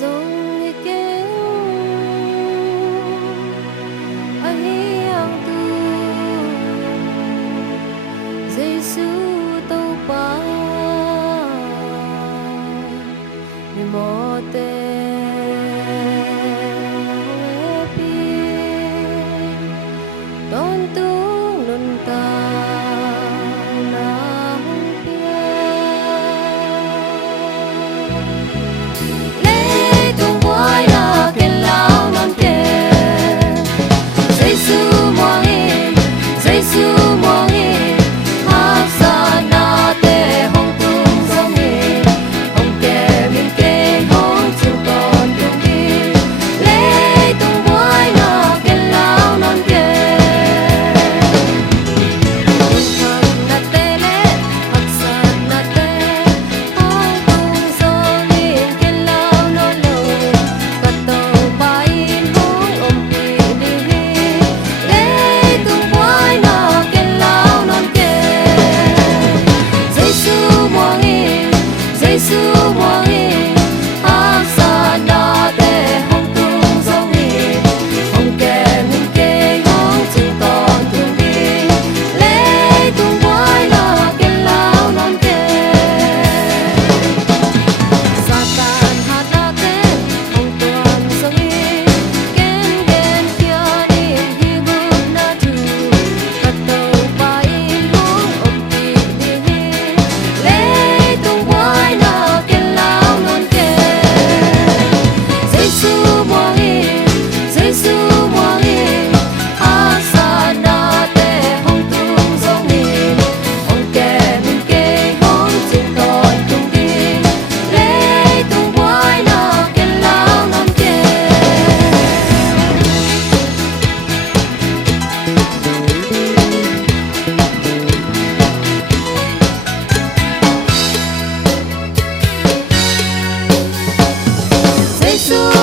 dòng người kéo ấy ang tu Giêsu tâu pa ni mo te Don tu nun ta na Lê tung boy na ken lao non ke Giêsu moang in Giêsu moang in hak sa na te hong tung song in hong ke min ke hong chung con tung đi Lê tung boy na ken lao non ke Giêsu moang in hak sa na te hong tung song in hong ke min ke hong chung con tung đi Lê tung boy na ken lao non ke Satan hat na te hong tuan song in ken gen kia in hi bu na tu kat tau pa in hong om pi ni Lê tung boy na ken lao non ke Giêsu moang in hak sa na te hong tung song in hong ke min ke hong chung con tung đi Lê tung boy na ken lao non ke Giêsu